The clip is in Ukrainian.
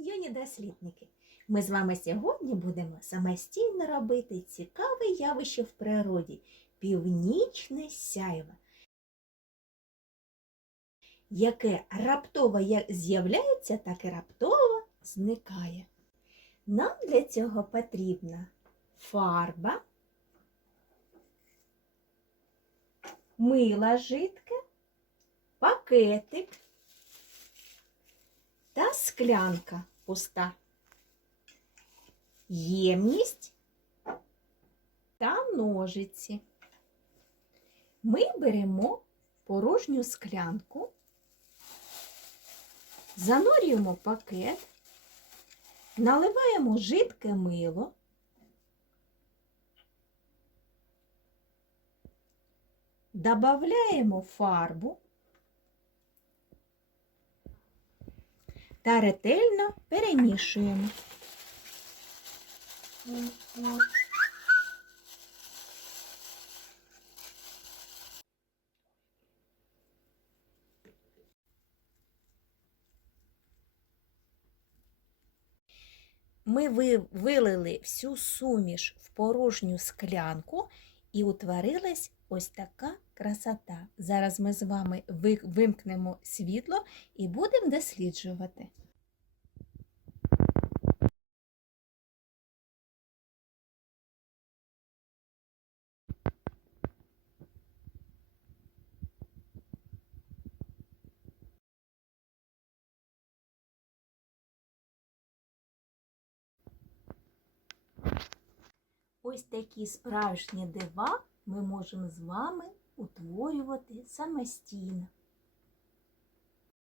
юні дослідники! Ми з вами сьогодні будемо самостійно робити цікаве явище в природі північне сяйво, яке раптово як з'являється, так і раптово зникає. Нам для цього потрібна фарба, мило жидке, пакетик та склянка пуста. Ємність та ножиці. Ми беремо порожню склянку, занурюємо пакет, наливаємо жидке мило, додаємо фарбу та ретельно перемішуємо. Ми ви- вилили всю суміш в порожню склянку і утворилась ось така красота. Зараз ми з вами ви- вимкнемо світло і будемо досліджувати. Ось такі справжні дива ми можемо з вами утворювати самостійно.